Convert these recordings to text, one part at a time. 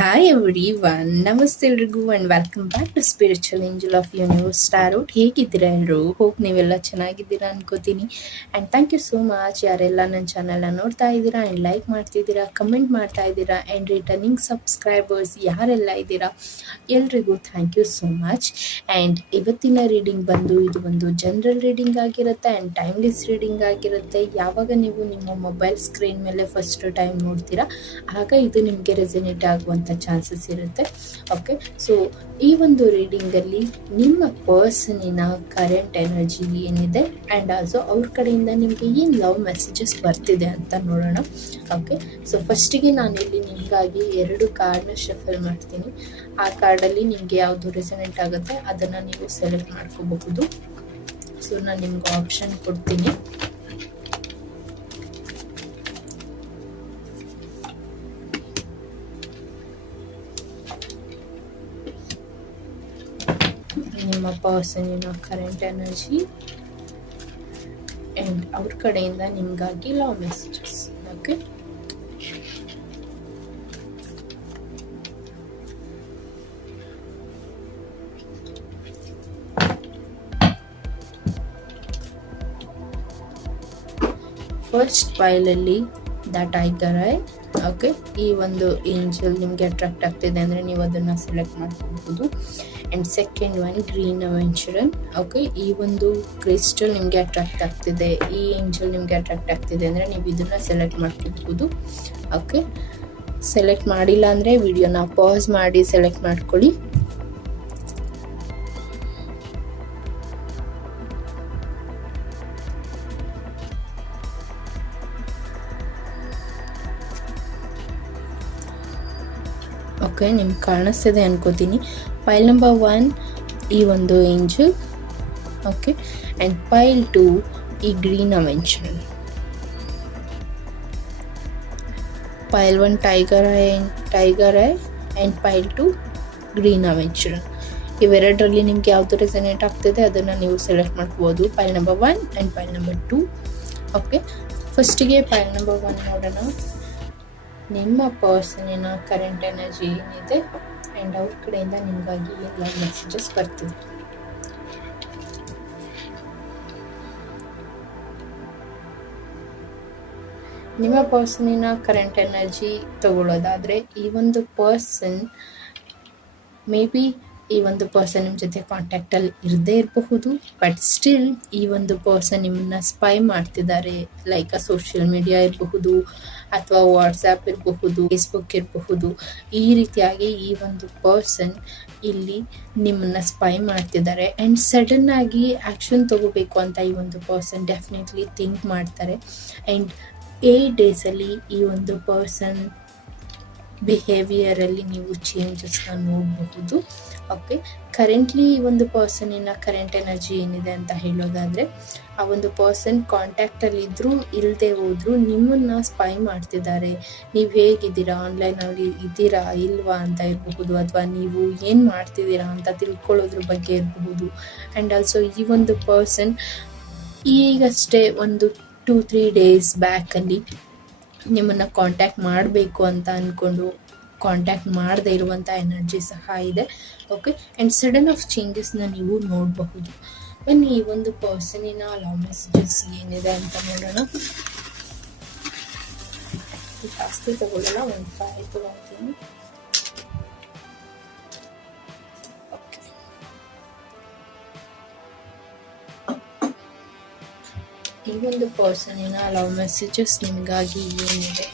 Hi every one, ನಮಸ್ತೆ ಎಲ್ರಿಗೂ and welcome back to spiritual angel of universe tarot. ಹೇಗಿದ್ದೀರಾ ಎಲ್ಲರೂ? ಹೋಪ್ ನೀವೆಲ್ಲ ಚೆನ್ನಾಗಿದ್ದೀರಾ ಅನ್ಕೋತೀನಿ. And thank you so much ಯಾರೆಲ್ಲ ನನ್ನ ಚಾನಲ್ನ ನೋಡ್ತಾ ಇದ್ದೀರಾ ಆ್ಯಂಡ್ ಲೈಕ್ ಮಾಡ್ತಿದ್ದೀರಾ, ಕಮೆಂಟ್ ಮಾಡ್ತಾ ಇದ್ದೀರಾ ಆ್ಯಂಡ್ ರಿಟರ್ನಿಂಗ್ ಸಬ್ಸ್ಕ್ರೈಬರ್ಸ್ ಯಾರೆಲ್ಲ ಇದ್ದೀರಾ ಎಲ್ರಿಗೂ thank you so much. And ಇವತ್ತಿನ ರೀಡಿಂಗ್ ಬಂದು ಇದು ಒಂದು ಜನರಲ್ ರೀಡಿಂಗ್ ಆಗಿರುತ್ತೆ ಆ್ಯಂಡ್ ಟೈಮ್ಲೆಸ್ ರೀಡಿಂಗ್ ಆಗಿರುತ್ತೆ. ಯಾವಾಗ ನೀವು ನಿಮ್ಮ ಮೊಬೈಲ್ ಸ್ಕ್ರೀನ್ ಮೇಲೆ ಫಸ್ಟ್ ಟೈಮ್ ನೋಡ್ತೀರಾ ಆಗ ಇದು ನಿಮಗೆ ರೆಸನೇಟ್ ಆಗುವಂಥ ಚಾನ್ಸಸ್ ಇರುತ್ತೆ. ಓಕೆ, ಸೊ ಈ ಒಂದು ರೀಡಿಂಗಲ್ಲಿ ನಿಮ್ಮ ಪರ್ಸನಿನ ಕರೆಂಟ್ ಎನರ್ಜಿ ಏನಿದೆ ಆ್ಯಂಡ್ ಆಲ್ಸೋ ಅವ್ರ ಕಡೆಯಿಂದ ನಿಮಗೆ ಏನು ಲವ್ ಮೆಸೇಜಸ್ ಬರ್ತಿದೆ ಅಂತ ನೋಡೋಣ. ಓಕೆ, ಸೊ ಫಸ್ಟಿಗೆ ನಾನಿಲ್ಲಿ ನಿಮಗಾಗಿ 2 ಕಾರ್ಡ್ನ ಶಫಲ್ ಮಾಡ್ತೀನಿ. ಆ ಕಾರ್ಡಲ್ಲಿ ನಿಮಗೆ ಯಾವುದು ರೆಸನೇಟ್ ಆಗುತ್ತೆ ಅದನ್ನು ನೀವು ಸೆಲೆಕ್ಟ್ ಮಾಡ್ಕೋಬಹುದು. ಸೊ ನಾನು ನಿಮ್ಗೆ ಆಪ್ಷನ್ ಕೊಡ್ತೀನಿ. ನಿಮ್ಮ ಪರ್ಸನಿನ ಕರೆಂಟ್ ಎನರ್ಜಿ ಆ್ಯಂಡ್ ಅವ್ರ ಕಡೆಯಿಂದ ನಿಮಗಾಗಿ ಲವ್ ಮೆಸೇಜಸ್. ಓಕೆ, ಫಸ್ಟ್ ಪೈಲಲ್ಲಿ ದ ಟೈಗರ್ ಐ. ಓಕೆ, ಈ ಒಂದು ಏಂಜಲ್ ನಿಮಗೆ ಅಟ್ರಾಕ್ಟ್ ಆಗ್ತಿದೆ ಅಂದರೆ ನೀವು ಅದನ್ನು ಸೆಲೆಕ್ಟ್ ಮಾಡ್ಕೋಬಹುದು. And second one green ಅವೆಂಚರನ್. Okay, ಈ ಒಂದು ಕ್ರಿಸ್ಟಲ್ ನಿಮಗೆ ಅಟ್ರಾಕ್ಟ್ ಆಗ್ತಿದೆ, ಈ ಏಂಜಲ್ ನಿಮಗೆ ಅಟ್ರಾಕ್ಟ್ ಆಗ್ತಿದೆ ಅಂದರೆ ನೀವು ಇದನ್ನು ಸೆಲೆಕ್ಟ್ ಮಾಡ್ಕೋಬಹುದು. ಓಕೆ, ಸೆಲೆಕ್ಟ್ ಮಾಡಿಲ್ಲ ಅಂದರೆ ವಿಡಿಯೋನ ಪಾಸ್ ಮಾಡಿ ಸೆಲೆಕ್ಟ್ ಮಾಡ್ಕೊಳ್ಳಿ. ಓಕೆ, ನಿಮ್ಗೆ ಕಾಣಿಸ್ತಿದೆ ಅನ್ಕೋತೀನಿ. ಪೈಲ್ ನಂಬರ್ 1 ಈ ಒಂದು ಏಂಜಲ್. ಓಕೆ, ಆ್ಯಂಡ್ ಪೈಲ್ 2 ಈ green aventurine. Pile 1 tiger eye and pile 2 green aventurine. ಇವೆರಡರಲ್ಲಿ ನಿಮ್ಗೆ ಯಾವುದು ರೆಸನೇಟ್ ಆಗ್ತಿದೆ ಅದನ್ನು ನೀವು ಸೆಲೆಕ್ಟ್ ಮಾಡ್ಬೋದು. Pile number 1 and pile number 2. Okay, ಫಸ್ಟಿಗೆ ಪೈಲ್ ನಂಬರ್ 1 ನೋಡೋಣ. ನಿಮ್ಮ ಪರ್ಸನಿನ ಕರೆಂಟ್ ಎನರ್ಜಿ ಏನಿದೆ ಆ್ಯಂಡ್ ಅವ್ರ ಕಡೆಯಿಂದ ನಿಮಗಾಗಿ ಏನು ಲವ್ ಮೆಸೇಜಸ್ ಬರ್ತಿದೆ. ನಿಮ್ಮ ಪರ್ಸನಿನ ಕರೆಂಟ್ ಎನರ್ಜಿ ತಗೊಳ್ಳೋದಾದರೆ ಈ ಒಂದು ಪರ್ಸನ್ ಮೇ ಬಿ ಈ ಒಂದು ಪರ್ಸನ್ ನಿಮ್ಮ ಜೊತೆ ಕಾಂಟ್ಯಾಕ್ಟಲ್ಲಿ ಇರದೇ ಇರಬಹುದು, ಬಟ್ ಸ್ಟಿಲ್ ಈ ಒಂದು ಪರ್ಸನ್ ನಿಮ್ಮನ್ನ ಸ್ಪೈ ಮಾಡ್ತಿದ್ದಾರೆ. ಲೈಕ್ ಸೋಷಿಯಲ್ ಮೀಡಿಯಾ ಇರಬಹುದು ಅಥವಾ ವಾಟ್ಸಪ್ ಇರಬಹುದು, ಫೇಸ್ಬುಕ್ ಇರಬಹುದು. ಈ ರೀತಿಯಾಗಿ ಈ ಒಂದು ಪರ್ಸನ್ ಇಲ್ಲಿ ನಿಮ್ಮನ್ನ ಸ್ಪೈ ಮಾಡ್ತಿದ್ದಾರೆ ಆ್ಯಂಡ್ ಸಡನ್ ಆಗಿ ಆ್ಯಕ್ಷನ್ ತಗೋಬೇಕು ಅಂತ ಈ ಒಂದು ಪರ್ಸನ್ ಡೆಫಿನೆಟ್ಲಿ ಥಿಂಕ್ ಮಾಡ್ತಾರೆ. ಆ್ಯಂಡ್ 8 ಡೇಸಲ್ಲಿ ಈ ಒಂದು ಪರ್ಸನ್ ಬಿಹೇವಿಯರಲ್ಲಿ ನೀವು ಚೇಂಜಸ್ನ ನೋಡಬಹುದು. ಓಕೆ, ಕರೆಂಟ್ಲಿ ಈ ಒಂದು ಪರ್ಸನಿನ ಕರೆಂಟ್ ಎನರ್ಜಿ ಏನಿದೆ ಅಂತ ಹೇಳೋದಾದರೆ ಆ ಒಂದು ಪರ್ಸನ್ ಕಾಂಟ್ಯಾಕ್ಟಲ್ಲಿ ಇದ್ದರೂ ಇಲ್ಲದೆ ಹೋದರೂ ನಿಮ್ಮನ್ನು ಸ್ಪೈ ಮಾಡ್ತಿದ್ದಾರೆ. ನೀವು ಹೇಗಿದ್ದೀರಾ, ಆನ್ಲೈನಲ್ಲಿ ಇದ್ದೀರಾ ಇಲ್ವಾ ಅಂತ ಇರಬಹುದು, ಅಥವಾ ನೀವು ಏನು ಮಾಡ್ತಿದ್ದೀರಾ ಅಂತ ತಿಳ್ಕೊಳ್ಳೋದ್ರ ಬಗ್ಗೆ ಇರಬಹುದು. ಆ್ಯಂಡ್ ಆಲ್ಸೋ ಈ ಒಂದು ಪರ್ಸನ್ ಈಗಷ್ಟೇ ಒಂದು 2-3 ಡೇಸ್ ಬ್ಯಾಕಲ್ಲಿ ನಿಮ್ಮನ್ನು ಕಾಂಟ್ಯಾಕ್ಟ್ ಮಾಡಬೇಕು ಅಂತ ಅಂದ್ಕೊಂಡು ಕಾಂಟ್ಯಾಕ್ಟ್ ಮಾಡದೇ ಇರುವಂಥ ಎನರ್ಜಿ ಸಹ ಇದೆ. ಓಕೆ, ಆ್ಯಂಡ್ ಸಡನ್ ಆಫ್ ಚೇಂಜಸ್ನ ನೀವು ನೋಡಬಹುದು. ಬನ್ನಿ ಈ ಒಂದು ಪರ್ಸನಿನ ಲವ್ ಮೆಸೇಜಸ್ ಏನಿದೆ ಅಂತ ನೋಡೋಣ. ಜಾಸ್ತಿ ತಗೊಳ್ಳಲ್ಲ, 1 5 ತಗೊಳ್ತೀನಿ. ಈ ಒಂದು ಪರ್ಸನಿನ ಲವ್ ಮೆಸೇಜಸ್ ನಿಮಗಾಗಿ ಏನಿದೆ?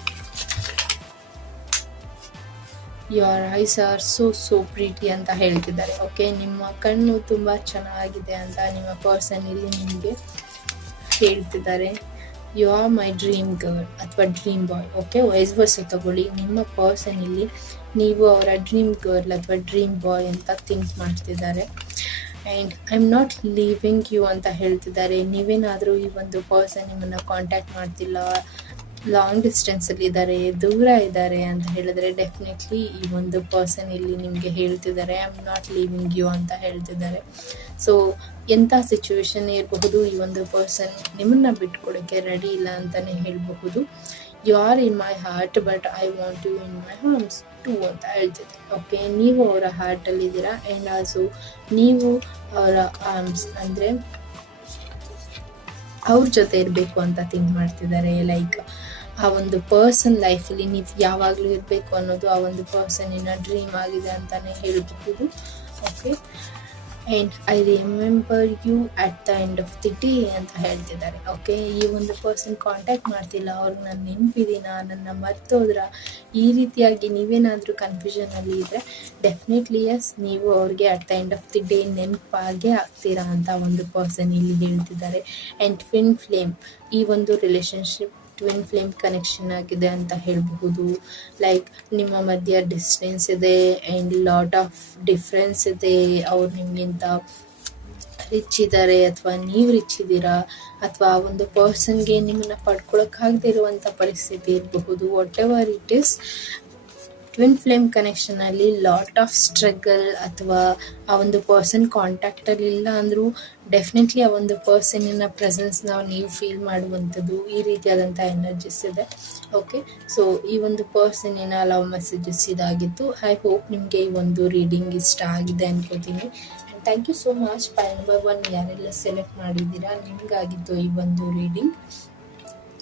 ಯುವರ್ ಐಸ್ ಆರ್ ಸೋ ಪ್ರೀಟಿ ಅಂತ ಹೇಳ್ತಿದ್ದಾರೆ. ಓಕೆ, ನಿಮ್ಮ ಕಣ್ಣು ತುಂಬ ಚೆನ್ನಾಗಿದೆ ಅಂತ ನಿಮ್ಮ ಪರ್ಸನ್ ಇಲ್ಲಿ ನಿಮಗೆ ಹೇಳ್ತಿದ್ದಾರೆ. You are my dream girl ಅಥವಾ dream boy. Okay, vice versa ತಗೊಳ್ಳಿ. ನಿಮ್ಮ ಪರ್ಸನ್ ಇಲ್ಲಿ ನೀವು ಅವರ ಡ್ರೀಮ್ ಗರ್ಲ್ ಅಥವಾ ಡ್ರೀಮ್ ಬಾಯ್ ಅಂತ ಥಿಂಕ್ ಮಾಡ್ತಿದ್ದಾರೆ. And I am not leaving you ಅಂತ ಹೇಳ್ತಿದ್ದಾರೆ. ನೀವೇನಾದರೂ ಈ ಒಂದು ಪರ್ಸನ್ ನಿಮ್ಮನ್ನು ಕಾಂಟ್ಯಾಕ್ಟ್ ಮಾಡ್ತಿಲ್ಲ, ಲಾಂಗ್ ಡಿಸ್ಟೆನ್ಸಲ್ಲಿ ಇದ್ದಾರೆ, ದೂರ ಇದ್ದಾರೆ ಅಂತ ಹೇಳಿದ್ರೆ ಡೆಫಿನೆಟ್ಲಿ ಈ ಒಂದು ಪರ್ಸನ್ ಇಲ್ಲಿ ನಿಮಗೆ ಹೇಳ್ತಿದ್ದಾರೆ I am not leaving you ಅಂತ ಹೇಳ್ತಿದ್ದಾರೆ. ಸೊ ಎಂಥ ಸಿಚುವೇಶನ್ ಇರಬಹುದು, ಈ ಒಂದು ಪರ್ಸನ್ ನಿಮ್ಮನ್ನು ಬಿಟ್ಕೊಡೋಕ್ಕೆ ರೆಡಿ ಇಲ್ಲ ಅಂತಲೇ ಹೇಳಬಹುದು. You are in my heart but I want you in my arms. To ಅಂತ ಹೇಳ್ತಿದ್ದೆ. ಓಕೆ, ನೀವು ಅವರ ಹಾರ್ಟಲ್ಲಿದ್ದೀರಾ ಆ್ಯಂಡ್ ಆಲ್ಸೋ ನೀವು ಅವರ ಆರ್ಮ್ಸ್ ಅಂದರೆ ಅವ್ರ ಜೊತೆ ಇರಬೇಕು ಅಂತ ಥಿಂಕ್ ಮಾಡ್ತಿದ್ದಾರೆ. ಲೈಕ್ ಆ ಒಂದು ಪರ್ಸನ್ ಲೈಫಲ್ಲಿ ನೀವು ಯಾವಾಗಲೂ ಇರಬೇಕು ಅನ್ನೋದು ಆ ಒಂದು ಪರ್ಸನಿನ ಡ್ರೀಮ್ ಆಗಿದೆ ಅಂತಲೇ ಹೇಳಬಹುದು. Okay, and I remember you at the end of the day ಅಂತ ಹೇಳ್ತಿದ್ದಾರೆ. ಓಕೆ, ಈ ಒಂದು ಪರ್ಸನ್ ಕಾಂಟ್ಯಾಕ್ಟ್ ಮಾಡ್ತಿಲ್ಲ, ಅವ್ರಿಗೆ ನಾನು ನೆನಪಿದ್ದೀನ, ನನ್ನ ಮರ್ತೋದ್ರ, ಈ ರೀತಿಯಾಗಿ ನೀವೇನಾದರೂ ಕನ್ಫ್ಯೂಷನಲ್ಲಿ ಇದ್ದರೆ ಡೆಫಿನೆಟ್ಲಿ ಎಸ್, ನೀವು ಅವ್ರಿಗೆ at the end of the day ನೆನಪಾಗೇ ಆಗ್ತೀರಾ ಅಂತ ಒಂದು ಪರ್ಸನ್ ಇಲ್ಲಿ ಹೇಳ್ತಿದ್ದಾರೆ. ಆ್ಯಂಡ್ ಟ್ವಿನ್ ಫ್ಲೇಮ್, ಈ ಒಂದು ರಿಲೇಷನ್ಶಿಪ್ ಟ್ವಿನ್ ಫ್ಲೇಮ್ ಕನೆಕ್ಷನ್ ಆಗಿದೆ ಅಂತ ಹೇಳಬಹುದು. ಲೈಕ್ ನಿಮ್ಮ ಮಧ್ಯ ಡಿಸ್ಟೆನ್ಸ್ ಇದೆ ಆ್ಯಂಡ್ ಲಾಟ್ ಆಫ್ ಡಿಫ್ರೆನ್ಸ್ ಇದೆ. ಅವ್ರು ನಿಮಗಿಂತ ರಿಚ್ ಇದ್ದಾರೆ ಅಥವಾ ನೀವು ರಿಚ್ ಇದ್ದೀರಾ, ಅಥವಾ ಆ ಒಂದು ಪರ್ಸನ್ಗೆ ನಿಮ್ಮನ್ನು ಪಡ್ಕೊಳಕ್ಕಾಗದೇ ಇರುವಂಥ ಪರಿಸ್ಥಿತಿ ಇರಬಹುದು. Whatever it is, twin flame ಕನೆಕ್ಷನಲ್ಲಿ ಲಾಟ್ ಆಫ್ ಸ್ಟ್ರಗಲ್, ಅಥವಾ ಆ ಒಂದು ಪರ್ಸನ್ ಕಾಂಟ್ಯಾಕ್ಟಲ್ಲಿ ಇಲ್ಲ ಅಂದರೂ ಡೆಫಿನೆಟ್ಲಿ ಆ ಒಂದು ಪರ್ಸನಿನ ಪ್ರೆಸೆನ್ಸ್ನ ನೀವು ಫೀಲ್ ಮಾಡುವಂಥದ್ದು, ಈ ರೀತಿಯಾದಂಥ ಎನರ್ಜಿಸ್ ಇದೆ. ಓಕೆ, ಸೊ ಈ ಒಂದು ಪರ್ಸನಿನ ಲವ್ ಮೆಸೇಜಸ್ ಇದಾಗಿತ್ತು. ಐ ಹೋಪ್ ನಿಮಗೆ ಈ ಒಂದು ರೀಡಿಂಗ್ ಇಷ್ಟ ಆಗಿದೆ ಅನ್ಕೋತೀನಿ. And thank you so much. ಪೈ ನಂಬರ್ 1 ಯಾರೆಲ್ಲ ಸೆಲೆಕ್ಟ್ ಮಾಡಿದ್ದೀರಾ, ನಿಮಗಾಗಿತ್ತು ಈ ಒಂದು ರೀಡಿಂಗ್.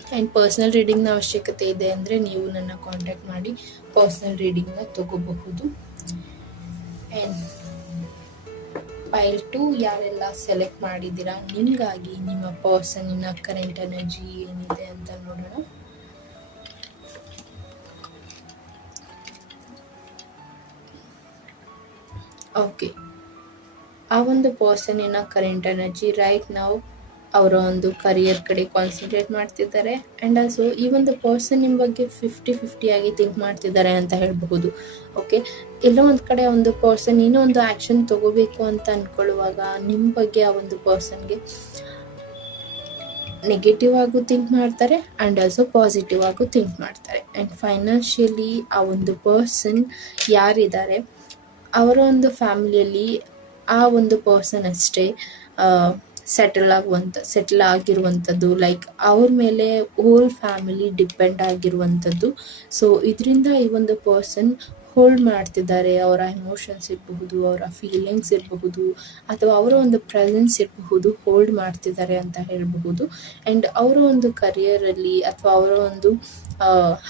ಆ್ಯಂಡ್ ಪರ್ಸ್ನಲ್ ರೀಡಿಂಗ್ನ ಅವಶ್ಯಕತೆ ಇದೆ ಅಂದರೆ ನೀವು ನನ್ನ ಕಾಂಟ್ಯಾಕ್ಟ್ ಮಾಡಿ ಪರ್ಸ್ನಲ್ ರೀಡಿಂಗ್ನ ತಗೋಬಹುದು. ಆ್ಯಂಡ್ ಪೈಲ್ 2 ಯಾರೆಲ್ಲ ಸೆಲೆಕ್ಟ್ ಮಾಡಿದ್ದೀರಾ, ನಿಮಗಾಗಿ ನಿಮ್ಮ ಪರ್ಸನಿನ ಕರೆಂಟ್ ಎನರ್ಜಿ ಏನಿದೆ ಅಂತ ನೋಡೋಣ. ಓಕೆ, ಆ ಒಂದು ಪರ್ಸನಿನ ಕರೆಂಟ್ ಎನರ್ಜಿ ರೈಟ್ ನಾವು ಅವರ ಒಂದು ಕರಿಯರ್ ಕಡೆ ಕಾನ್ಸಂಟ್ರೇಟ್ ಮಾಡ್ತಿದ್ದಾರೆ. ಆ್ಯಂಡ್ ಆಲ್ಸೋ ಈ ಒಂದು ಪರ್ಸನ್ ನಿಮ್ಮ ಬಗ್ಗೆ 50-50 ಆಗಿ ಥಿಂಕ್ ಮಾಡ್ತಿದ್ದಾರೆ ಅಂತ ಹೇಳಬಹುದು. ಓಕೆ, ಎಲ್ಲೋ ಒಂದು ಕಡೆ ಒಂದು ಪರ್ಸನ್ ಏನೋ ಒಂದು ಆ್ಯಕ್ಷನ್ ತಗೋಬೇಕು ಅಂತ ಅಂದ್ಕೊಳ್ಳುವಾಗ ನಿಮ್ಮ ಬಗ್ಗೆ ಆ ಒಂದು ಪರ್ಸನ್ಗೆ ನೆಗೆಟಿವ್ ಆಗು ಥಿಂಕ್ ಮಾಡ್ತಾರೆ ಆ್ಯಂಡ್ ಆಲ್ಸೋ ಪಾಸಿಟಿವ್ ಆಗು ಥಿಂಕ್ ಮಾಡ್ತಾರೆ. ಆ್ಯಂಡ್ ಫೈನಾನ್ಷಿಯಲಿ ಆ ಒಂದು ಪರ್ಸನ್ ಯಾರಿದ್ದಾರೆ ಅವರ ಒಂದು ಫ್ಯಾಮಿಲಿಯಲ್ಲಿ ಆ ಒಂದು ಪರ್ಸನ್ ಅಷ್ಟೇ ಸೆಟಲ್ ಆಗಿರುವಂಥದ್ದು. ಲೈಕ್ ಅವ್ರ ಮೇಲೆ ಹೋಲ್ ಫ್ಯಾಮಿಲಿ ಡಿಪೆಂಡ್ ಆಗಿರುವಂಥದ್ದು. ಸೊ ಇದರಿಂದ ಈ ಒಂದು ಪರ್ಸನ್ ಹೋಲ್ಡ್ ಮಾಡ್ತಿದ್ದಾರೆ. ಅವರ ಎಮೋಷನ್ಸ್ ಇರಬಹುದು, ಅವರ ಫೀಲಿಂಗ್ಸ್ ಇರಬಹುದು, ಅಥವಾ ಅವರ ಒಂದು ಪ್ರೆಸೆನ್ಸ್ ಇರಬಹುದು, ಹೋಲ್ಡ್ ಮಾಡ್ತಿದ್ದಾರೆ ಅಂತ ಹೇಳಬಹುದು. ಆ್ಯಂಡ್ ಅವರ ಒಂದು ಕರಿಯರಲ್ಲಿ ಅಥವಾ ಅವರ ಒಂದು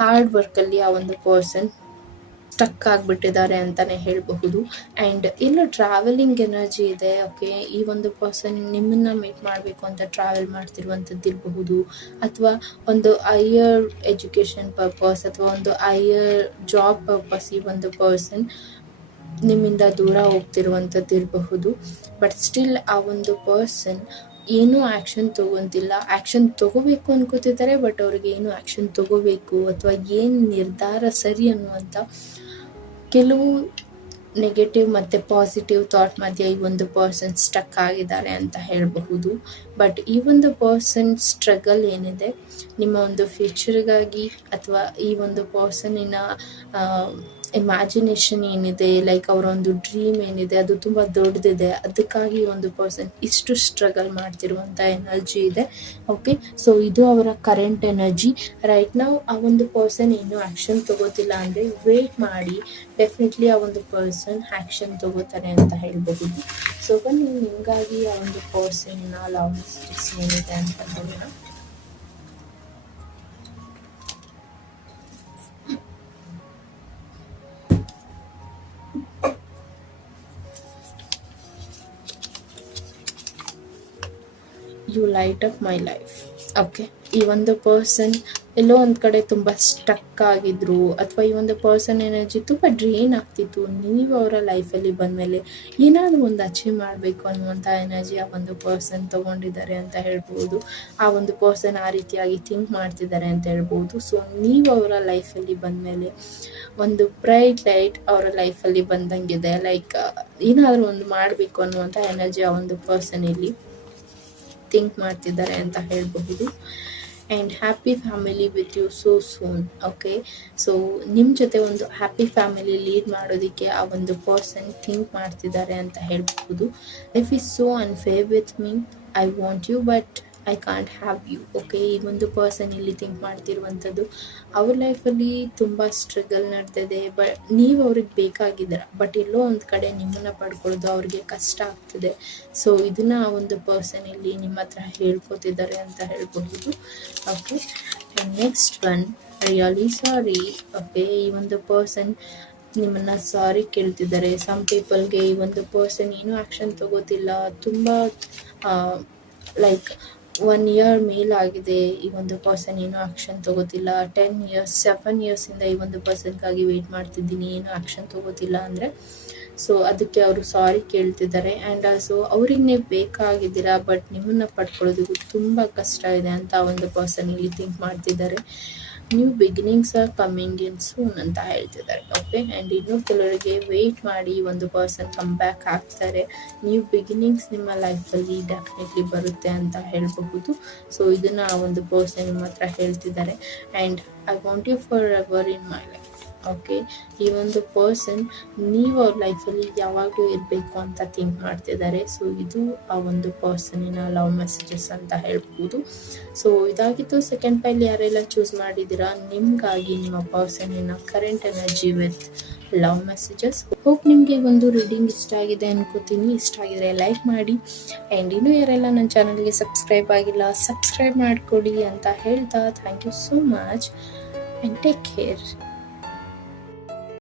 ಹಾರ್ಡ್ ವರ್ಕಲ್ಲಿ ಆ ಒಂದು ಪರ್ಸನ್ ಸ್ಟಕ್ ಆಗಿಬಿಟ್ಟಿದ್ದಾರೆ ಅಂತಲೇ ಹೇಳಬಹುದು. ಆ್ಯಂಡ್ ಇನ್ನು ಟ್ರಾವೆಲಿಂಗ್ ಎನರ್ಜಿ ಇದೆ. ಓಕೆ, ಈ ಒಂದು ಪರ್ಸನ್ ನಿಮ್ಮನ್ನು ಮೀಟ್ ಮಾಡಬೇಕು ಅಂತ ಟ್ರಾವೆಲ್ ಮಾಡ್ತಿರುವಂಥದ್ದು ಇರಬಹುದು, ಅಥವಾ ಒಂದು ಹೈಯರ್ ಎಜುಕೇಷನ್ ಪರ್ಪಸ್ ಅಥವಾ ಒಂದು ಹೈಯರ್ ಜಾಬ್ ಪರ್ಪಸ್ ಈ ಒಂದು ಪರ್ಸನ್ ನಿಮ್ಮಿಂದ ದೂರ ಹೋಗ್ತಿರುವಂಥದ್ದು ಇರಬಹುದು. ಬಟ್ ಸ್ಟಿಲ್ ಆ ಒಂದು ಪರ್ಸನ್ ಏನೂ ಆ್ಯಕ್ಷನ್ ತೊಗೊತಿಲ್ಲ. ಆ್ಯಕ್ಷನ್ ತೊಗೋಬೇಕು ಅನ್ಕೋತಿದ್ದಾರೆ, ಬಟ್ ಅವ್ರಿಗೆ ಏನು ಆ್ಯಕ್ಷನ್ ತೊಗೋಬೇಕು ಅಥವಾ ಏನು ನಿರ್ಧಾರ ಸರಿ ಅನ್ನುವಂಥ ಕೆಲವು ನೆಗೆಟಿವ್ ಮತ್ತು ಪಾಸಿಟಿವ್ ಥಾಟ್ ಮಧ್ಯೆ ಈ ಒಂದು ಪರ್ಸನ್ ಸ್ಟಕ್ ಆಗಿದ್ದಾರೆ ಅಂತ ಹೇಳಬಹುದು. ಬಟ್ ಈ ಒಂದು ಪರ್ಸನ್ ಸ್ಟ್ರಗಲ್ ಏನಿದೆ ನಿಮ್ಮ ಒಂದು ಫ್ಯೂಚರ್ಗಾಗಿ ಅಥವಾ ಈ ಒಂದು ಪರ್ಸನಿನ ಇಮ್ಯಾಜಿನೇಷನ್ ಏನಿದೆ, ಲೈಕ್ ಅವರ ಒಂದು ಡ್ರೀಮ್ ಏನಿದೆ ಅದು ತುಂಬ ದೊಡ್ಡದಿದೆ. ಅದಕ್ಕಾಗಿ ಒಂದು ಪರ್ಸನ್ ಇಷ್ಟು ಸ್ಟ್ರಗಲ್ ಮಾಡ್ತಿರುವಂಥ ಎನರ್ಜಿ ಇದೆ. ಓಕೆ, ಸೊ ಇದು ಅವರ ಕರೆಂಟ್ ಎನರ್ಜಿ. ರೈಟ್ ನಾವು ಆ ಒಂದು ಪರ್ಸನ್ ಏನು ಆ್ಯಕ್ಷನ್ ತಗೋತಿಲ್ಲ ಅಂದರೆ ವೇಟ್ ಮಾಡಿ, ಡೆಫಿನೆಟ್ಲಿ ಆ ಒಂದು ಪರ್ಸನ್ ಆ್ಯಕ್ಷನ್ ತಗೋತಾರೆ ಅಂತ ಹೇಳಬಹುದು. ಸೊ ಬನ್ನಿ ನಿಮಗಾಗಿ ಆ ಒಂದು ಪರ್ಸನ್ನ ಲವ್ ಮೆಸೇಜಸ್ ಏನಿದೆ ಅಂತ ನೋಡೋಣ. You light up my life. Okay, ಈ ಒಂದು ಪರ್ಸನ್ ಎಲ್ಲೋ ಒಂದು ಕಡೆ ತುಂಬ ಸ್ಟಕ್ ಆಗಿದ್ರು, ಅಥವಾ ಈ ಒಂದು ಪರ್ಸನ್ ಎನರ್ಜಿ ತುಂಬ ಡ್ರೈನ್ ಆಗ್ತಿತ್ತು. ನೀವು ಅವರ ಲೈಫಲ್ಲಿ ಬಂದಮೇಲೆ ಏನಾದರೂ ಒಂದು ಅಚೀವ್ ಮಾಡಬೇಕು ಅನ್ನುವಂಥ ಎನರ್ಜಿ ಆ ಒಂದು ಪರ್ಸನ್ ತೊಗೊಂಡಿದ್ದಾರೆ ಅಂತ ಹೇಳ್ಬೋದು. ಆ ಒಂದು ಪರ್ಸನ್ ಆ ರೀತಿಯಾಗಿ ಥಿಂಕ್ ಮಾಡ್ತಿದ್ದಾರೆ ಅಂತ ಹೇಳ್ಬೋದು. ಸೊ ನೀವು ಅವರ ಲೈಫಲ್ಲಿ ಬಂದಮೇಲೆ ಒಂದು ಬ್ರೈಟ್ ಲೈಟ್ ಅವರ ಲೈಫಲ್ಲಿ ಬಂದಂಗಿದೆ. ಲೈಕ್ ಏನಾದರೂ ಒಂದು ಮಾಡಬೇಕು ಅನ್ನುವಂಥ ಎನರ್ಜಿ ಆ ಒಂದು ಪರ್ಸನ್ ಇಲ್ಲಿ ಥಿಂಕ್ ಮಾಡ್ತಿದ್ದಾರೆ ಅಂತ ಹೇಳಬಹುದು. And happy family with you so soon. Okay, so ನಿಮ್ಮ ಜೊತೆ ಒಂದು ಹ್ಯಾಪಿ ಫ್ಯಾಮಿಲಿ ಲೀಡ್ ಮಾಡೋದಕ್ಕೆ ಆ ಒಂದು ಪರ್ಸನ್ ಥಿಂಕ್ ಮಾಡ್ತಿದ್ದಾರೆ ಅಂತ ಹೇಳ್ಬಹುದು. Life is so unfair with me, I want you but I can't have you. Okay, ಈ ಒಂದು ಪರ್ಸನ್ ಇಲ್ಲಿ ಥಿಂಕ್ ಮಾಡ್ತಿರುವಂಥದ್ದು ಅವ್ರ ಲೈಫಲ್ಲಿ ತುಂಬ ಸ್ಟ್ರಗಲ್ ನಡೆದಿದೆ, ಬಟ್ ನೀವು ಅವ್ರಿಗೆ ಬೇಕಾಗಿದ್ದೀರ, ಬಟ್ ಎಲ್ಲೋ ಒಂದು ಕಡೆ ನಿಮ್ಮನ್ನು ಪಡ್ಕೊಳ್ಳೋದು ಅವ್ರಿಗೆ ಕಷ್ಟ ಆಗ್ತಿದೆ. ಸೊ ಇದನ್ನು ಆ ಒಂದು ಪರ್ಸನ್ ಇಲ್ಲಿ ನಿಮ್ಮ ಹತ್ರ ಹೇಳ್ಕೊತಿದ್ದಾರೆ ಅಂತ ಹೇಳ್ಬಹುದು. Okay, next one, really sorry. Okay, ಈ ಒಂದು ಪರ್ಸನ್ ನಿಮ್ಮನ್ನ ಸಾರಿ ಕೇಳ್ತಿದ್ದಾರೆ. ಸಮ್ ಪೀಪಲ್ಗೆ ಈ ಒಂದು ಪರ್ಸನ್ ಏನೂ ಆ್ಯಕ್ಷನ್ ತಗೋತಿಲ್ಲ, ತುಂಬ ಲೈಕ್ 1 ಇಯರ್ ಮೇಲಾಗಿದೆ ಈ ಒಂದು ಪರ್ಸನ್ ಏನೂ ಆ್ಯಕ್ಷನ್ ತಗೋತಿಲ್ಲ. 10 ಇಯರ್ಸ್ 7 ಇಯರ್ಸಿಂದ ಈ ಒಂದು ಪರ್ಸನ್ಗಾಗಿ ವೆಯ್ಟ್ ಮಾಡ್ತಿದ್ದೀನಿ, ಏನೂ ಆ್ಯಕ್ಷನ್ ತಗೋತಿಲ್ಲ ಅಂದರೆ ಸೊ ಅದಕ್ಕೆ ಅವರು ಸಾರಿ ಕೇಳ್ತಿದ್ದಾರೆ. ಆ್ಯಂಡ್ ಆಲ್ಸೋ ಅವ್ರಿಗೆ ನೀವು ಬೇಕಾಗಿದ್ದೀರಾ, ಬಟ್ ನಿಮ್ಮನ್ನು ಪಡ್ಕೊಳ್ಳೋದಕ್ಕೂ ತುಂಬ ಕಷ್ಟ ಇದೆ ಅಂತ ಒಂದು ಪರ್ಸನ್ ಇಲ್ಲಿ ಥಿಂಕ್ ಮಾಡ್ತಿದ್ದಾರೆ. ನ್ಯೂ ಬಿಗಿನಿಂಗ್ಸ್ ಆರ್ ಕಮ್ಮಿಂಗ್ ಇನ್ ಸೂನ್ ಅಂತ ಹೇಳ್ತಿದ್ದಾರೆ. ಓಕೆ, ಆ್ಯಂಡ್ ಇನ್ನೂ ಕೆಲವರಿಗೆ ವೆಯ್ಟ್ ಮಾಡಿ ಒಂದು ಪರ್ಸನ್ ಕಮ್ ಬ್ಯಾಕ್ ಆಗ್ತಾರೆ. ನ್ಯೂ ಬಿಗಿನಿಂಗ್ಸ್ ನಿಮ್ಮ ಲೈಫಲ್ಲಿ ಡೆಫಿನೆಟ್ಲಿ ಬರುತ್ತೆ ಅಂತ ಹೇಳಬಹುದು. ಸೊ ಇದನ್ನು ಆ ಒಂದು ಪರ್ಸನ್ ನಿಮ್ಮ ಹತ್ರ ಹೇಳ್ತಿದ್ದಾರೆ. And I want you forever in my life. Okay, ಈ ಒಂದು ಪರ್ಸನ್ ನೀವು ಅವ್ರ ಲೈಫಲ್ಲಿ ಯಾವಾಗಲೂ ಇರಬೇಕು ಅಂತ ಥಿಂಕ್ ಮಾಡ್ತಿದ್ದಾರೆ. ಸೊ ಇದು ಆ ಒಂದು ಪರ್ಸನಿನ ಲವ್ ಮೆಸೇಜಸ್ ಅಂತ ಹೇಳ್ಬೋದು. ಸೊ ಇದಾಗಿತ್ತು ಸೆಕೆಂಡ್ ಪೈಲ್. ಯಾರೆಲ್ಲ ಚೂಸ್ ಮಾಡಿದ್ದೀರಾ, ನಿಮಗಾಗಿ ನಿಮ್ಮ ಪರ್ಸನಿನ current energy with love messages. Hope ನಿಮಗೆ ಒಂದು ರೀಡಿಂಗ್ ಇಷ್ಟ ಆಗಿದೆ ಅನ್ಕೋತೀನಿ. ಇಷ್ಟ ಆಗಿದ್ರೆ ಲೈಕ್ ಮಾಡಿ. ಆ್ಯಂಡ್ ಇನ್ನೂ ಯಾರೆಲ್ಲ ನನ್ನ ಚಾನಲ್ಗೆ ಸಬ್ಸ್ಕ್ರೈಬ್ ಆಗಿಲ್ಲ, ಸಬ್ಸ್ಕ್ರೈಬ್ ಮಾಡಿಕೊಡಿ ಅಂತ ಹೇಳ್ತಾ thank you so much and take care.